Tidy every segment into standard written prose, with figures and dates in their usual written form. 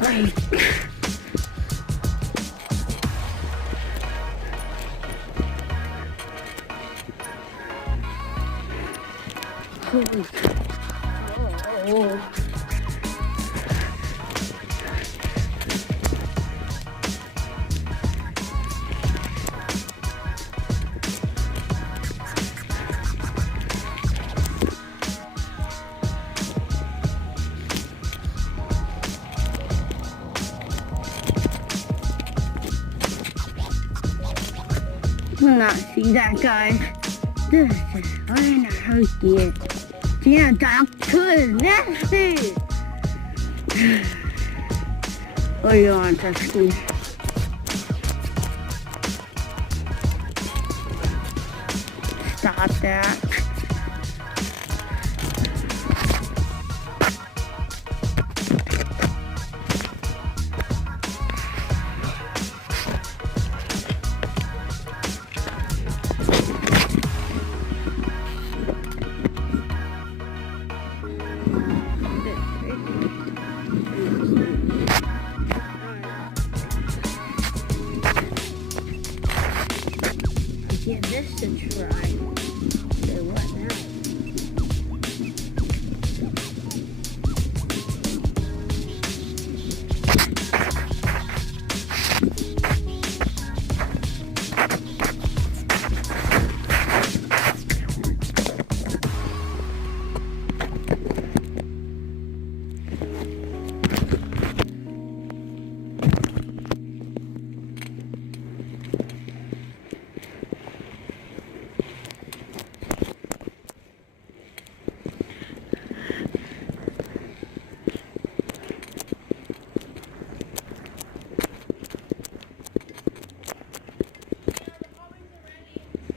Like, holy oh. Do not see that, guys. This is kind of hokey. Damn, Doctor is nasty. What do you want, Justin? Stop that. Give this a try. So what now?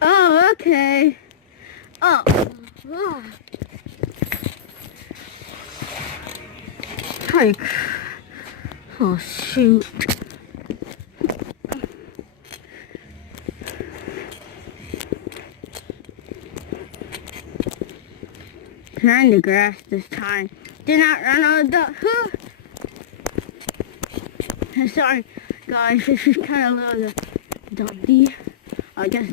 Oh, okay. Oh. Like, oh shoot. Trying the grass this time. Did not run out of the Sorry guys, this is kind of a little dumpy. I guess